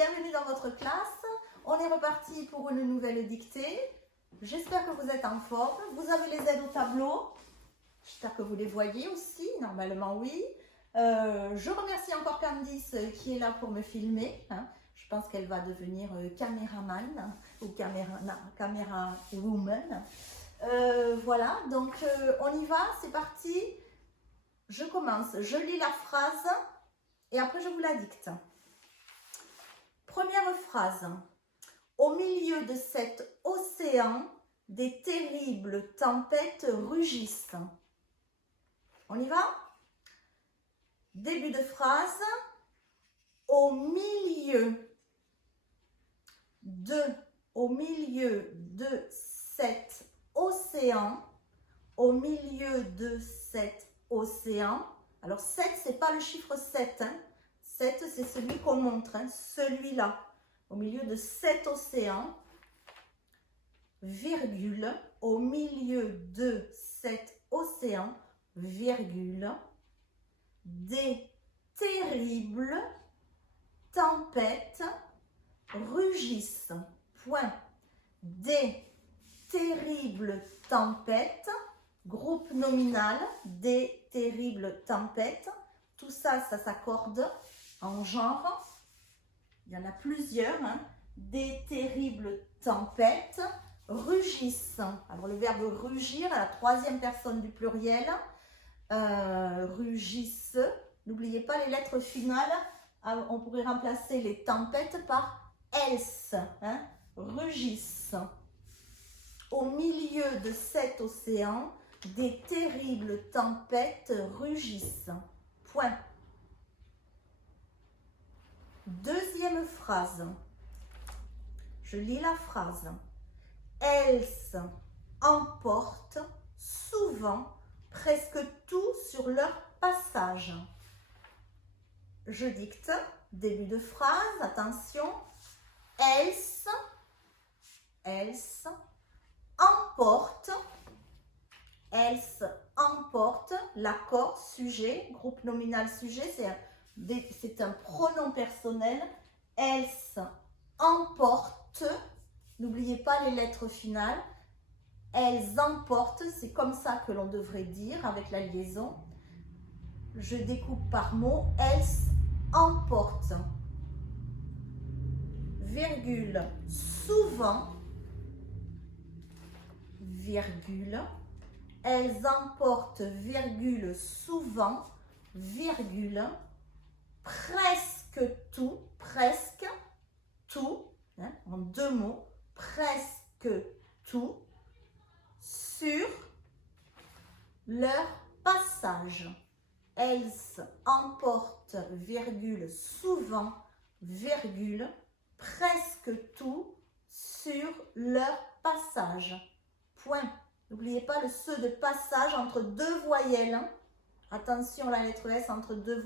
bienvenue dans votre classe. On est reparti pour une nouvelle dictée. J'espère que vous êtes en forme. Vous avez les aides au tableau. J'espère que vous les voyez aussi, normalement oui. Je remercie encore Candice qui est là pour me filmer. Je pense qu'elle va devenir caméraman ou caméra woman. Voilà, donc on y va, c'est parti. Je commence, je lis la phrase et après je vous la dicte. Première phrase. Au milieu de cet océan, des terribles tempêtes rugissent. On y va? Début de phrase. Au milieu de cet océan, au milieu de cet océan. Alors 7, c'est pas le chiffre 7. 7, c'est celui qu'on montre, celui-là. Au milieu de cet océan, virgule, au milieu de cet océan, virgule, des terribles tempêtes rugissent. Point. Des terribles tempêtes, groupe nominal, des terribles tempêtes. Tout ça, ça s'accorde en genre. Il y en a plusieurs. Des terribles tempêtes rugissent. Alors le verbe rugir, à la troisième personne du pluriel. Rugissent. N'oubliez pas les lettres finales. On pourrait remplacer les tempêtes par else. Rugissent. Au milieu de cet océan, des terribles tempêtes rugissent. Point. Deuxième phrase. Je lis la phrase. Elles emportent souvent presque tout sur leur passage. Je dicte. Début de phrase. Attention. Elles emportent. Elles emportent. L'accord sujet, groupe nominal sujet, c'est un pronom personnel. Elles emportent. N'oubliez pas les lettres finales. Elles emportent, c'est comme ça que l'on devrait dire avec la liaison. Je découpe par mot. Elles emportent. Virgule. Souvent. Virgule. Elles emportent, virgule, souvent, virgule, presque tout, en deux mots, presque tout, sur leur passage. Elles emportent, virgule, souvent, virgule, presque tout, sur leur passage. Point. N'oubliez pas le se de passage entre deux voyelles. Attention, la lettre S entre deux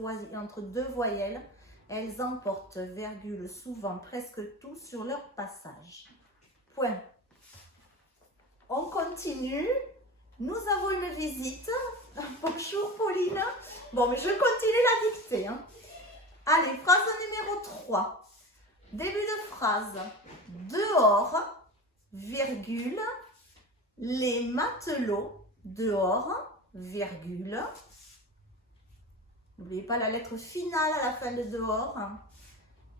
voyelles. Elles emportent, virgule, souvent, presque tout sur leur passage. Point. On continue. Nous avons une visite. Bonjour Pauline. Bon, mais je continue la dictée. Allez, phrase numéro 3. Début de phrase. Dehors, virgule, les matelots, dehors, virgule. N'oubliez pas la lettre finale à la fin de dehors.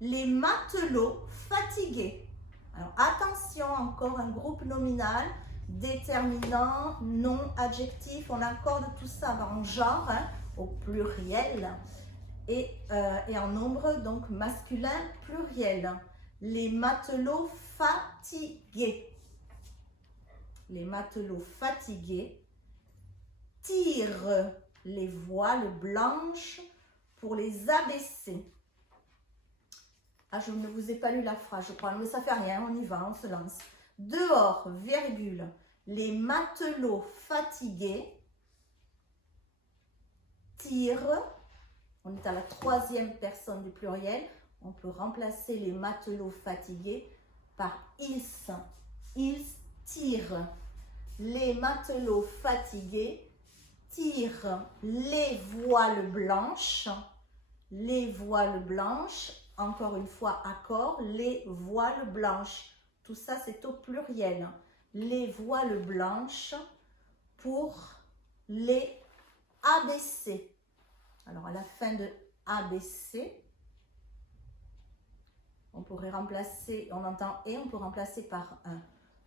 Les matelots fatigués. Alors attention, encore un groupe nominal, déterminant, nom, adjectif. On accorde tout ça en genre, au pluriel. Et en nombre, donc masculin, pluriel. Les matelots fatigués. Les matelots fatigués tirent les voiles blanches pour les abaisser. Ah, je ne vous ai pas lu la phrase, je crois, mais ça fait rien, on y va, on se lance. Dehors, virgule, les matelots fatigués tirent, on est à la troisième personne du pluriel, on peut remplacer les matelots fatigués par ils. Ils tirent. Les matelots fatigués tirent les voiles blanches encore une fois, accord, les voiles blanches. Tout ça, c'est au pluriel. Les voiles blanches pour les ABC. Alors, à la fin de ABC, on pourrait remplacer, on entend et, on peut remplacer par un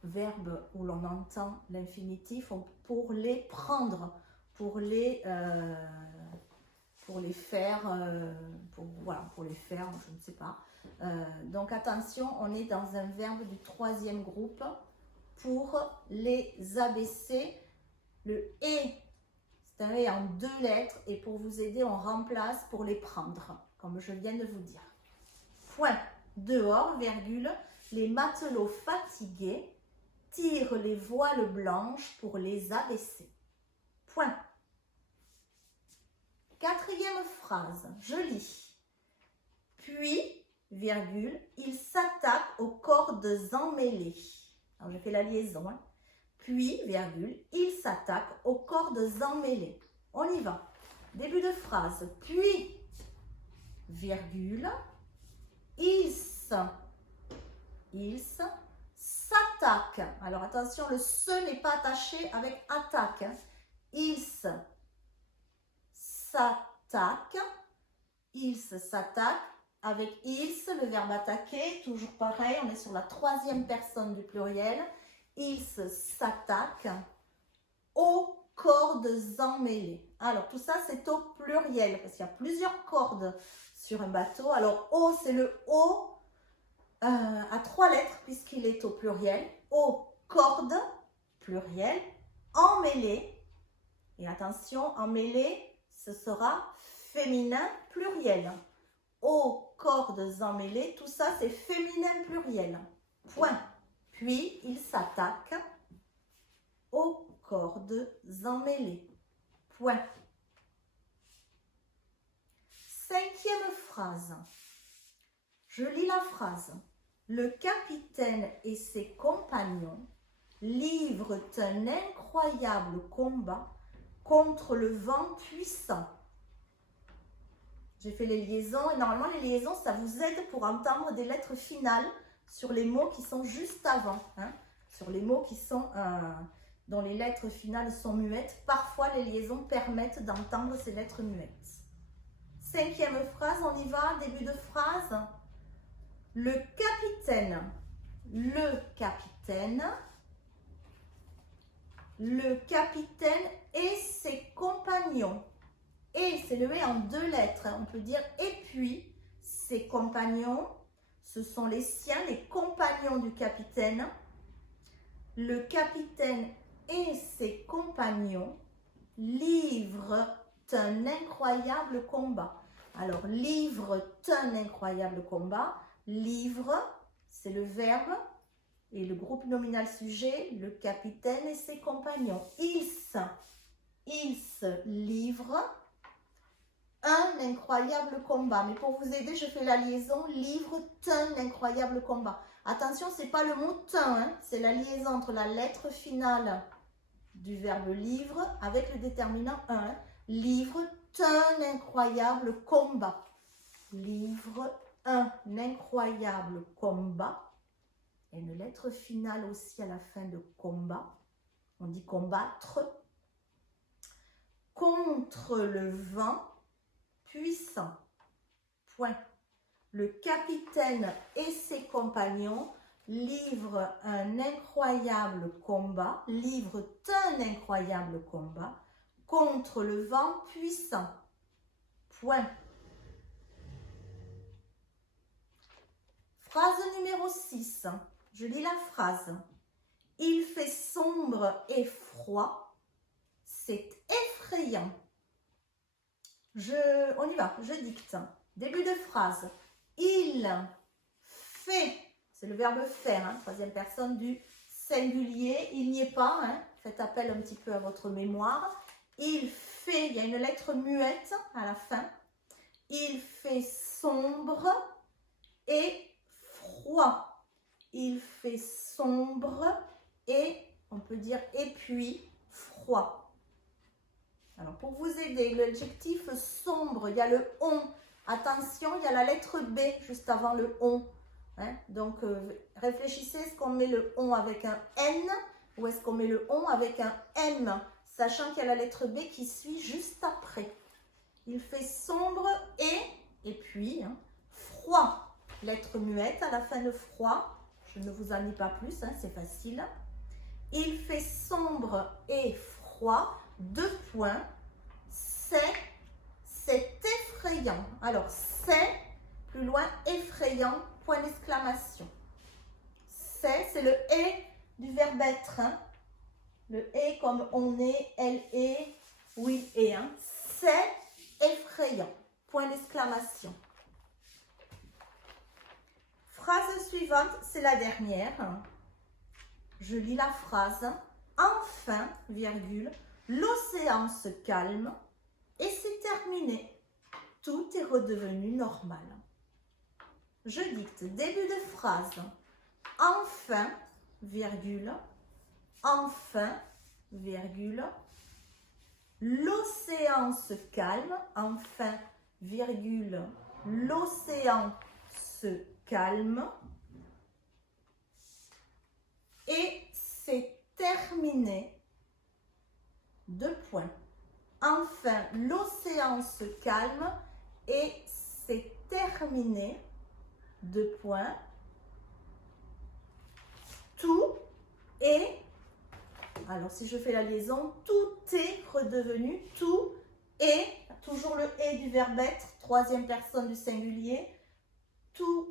verbe où l'on entend l'infinitif pour les prendre, pour les faire, pour les faire, je ne sais pas. Donc attention, on est dans un verbe du troisième groupe pour les ABC. Le et, c'est un et en 2 lettres et pour vous aider, on remplace pour les prendre, comme je viens de vous dire. Point. Dehors, virgule, les matelots fatigués tirent les voiles blanches pour les ABC. Point. 4e phrase, je lis. Puis, virgule, il s'attaque aux cordes emmêlées. Alors, je fais la liaison. Hein. Puis, virgule, il s'attaque aux cordes emmêlées. On y va. Début de phrase. Puis, virgule, il s'attaque. Alors, attention, le se n'est pas attaché avec attaque. Hein. Il s'attaque. Il s'attaque. Avec ils, le verbe attaquer, toujours pareil, on est sur la 3e personne du pluriel. Ils s'attaquent aux cordes emmêlées. Alors, tout ça, c'est au pluriel, parce qu'il y a plusieurs cordes sur un bateau. Alors, O, c'est le O à 3 lettres, puisqu'il est au pluriel. Aux cordes, pluriel, emmêlées. Et attention, emmêlées, ce sera féminin pluriel. Aux cordes emmêlées, tout ça c'est féminin pluriel. Point. Puis il s'attaque aux cordes emmêlées. Point. 5e phrase. Je lis la phrase. Le capitaine et ses compagnons livrent un incroyable combat contre le vent puissant. J'ai fait les liaisons et normalement les liaisons ça vous aide pour entendre des lettres finales sur les mots qui sont juste avant. Hein, sur les mots qui sont dont les lettres finales sont muettes. Parfois les liaisons permettent d'entendre ces lettres muettes. 5e phrase, on y va, début de phrase. Le capitaine et ses compagnons. Et, c'est le et en 2 lettres. On peut dire et puis, ses compagnons, ce sont les siens, les compagnons du capitaine. Le capitaine et ses compagnons livrent un incroyable combat. Alors, livrent un incroyable combat. Livre, c'est le verbe. Et le groupe nominal sujet, le capitaine et ses compagnons. Ils se livrent un incroyable combat. Mais pour vous aider, je fais la liaison livre un incroyable combat. Attention, c'est pas le mot teint, hein, c'est la liaison entre la lettre finale du verbe livre avec le déterminant un. Livre un incroyable combat. Livre un incroyable combat. Et une lettre finale aussi à la fin de combat. On dit combattre. Contre le vent puissant. Point. Le capitaine et ses compagnons livrent un incroyable combat, contre le vent puissant. Point. Phrase numéro 6. Je lis la phrase. Il fait sombre et froid. C'est effrayant. On y va, je dicte. Début de phrase. Il fait, c'est le verbe faire, hein, 3e personne du singulier. Il n'y est pas, hein, faites appel un petit peu à votre mémoire. Il fait, il y a une lettre muette à la fin. Il fait sombre et froid. Il fait sombre et, on peut dire, et puis froid. Alors, pour vous aider, l'adjectif sombre, il y a le on Attention, il y a la lettre B juste avant le on. Hein? Donc, réfléchissez, est-ce qu'on met le on avec un N ou est-ce qu'on met le on avec un M, sachant qu'il y a la lettre B qui suit juste après. Il fait sombre et puis hein, froid. Lettre muette à la fin de froid. Je ne vous en dis pas plus, hein, c'est facile. Il fait sombre et froid. 2 points. C'est effrayant. Alors, c'est, plus loin, effrayant, point d'exclamation. C'est le « et » du verbe être. Hein. Le « et » comme on est, elle est, oui et. Hein. C'est effrayant, point d'exclamation. Phrase suivante, c'est la dernière. Je lis la phrase. Enfin, virgule, l'océan se calme et c'est terminé. Tout est redevenu normal. Je dicte début de phrase. Enfin, virgule, enfin, virgule, l'océan se calme, enfin, virgule, l'océan se calme et c'est terminé. 2 points. Enfin, l'océan se calme et c'est terminé. 2 points. Tout est, alors si je fais la liaison, tout est redevenu, tout est, toujours le « et » du verbe être, 3e personne du singulier, tout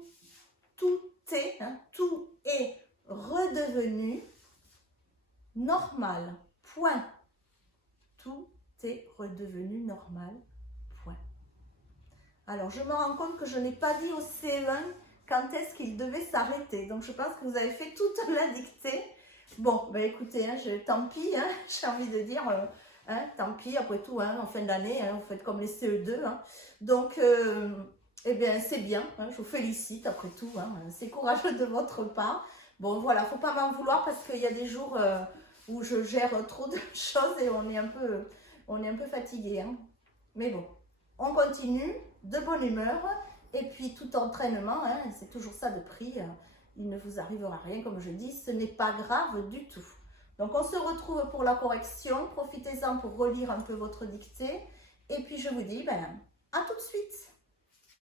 est, hein, tout est redevenu normal, point. Tout est redevenu normal, point. Alors, je me rends compte que je n'ai pas dit au CE1 quand est-ce qu'il devait s'arrêter. Donc, je pense que vous avez fait toute la dictée. Bon, ben écoutez, hein, tant pis, hein, j'ai envie de dire, hein, tant pis, après tout, hein, en fin d'année, hein, vous faites comme les CE2. Hein. Donc, eh bien, c'est bien, hein, je vous félicite, après tout, hein, c'est courageux de votre part. Bon, voilà, il ne faut pas m'en vouloir parce qu'il y a des jours où je gère trop de choses et on est un peu fatigué. Hein. Mais bon, on continue, de bonne humeur. Et puis tout entraînement, hein, c'est toujours ça de prix, il ne vous arrivera rien, comme je dis, ce n'est pas grave du tout. Donc on se retrouve pour la correction, profitez-en pour relire un peu votre dictée, et puis je vous dis, ben, à tout de suite.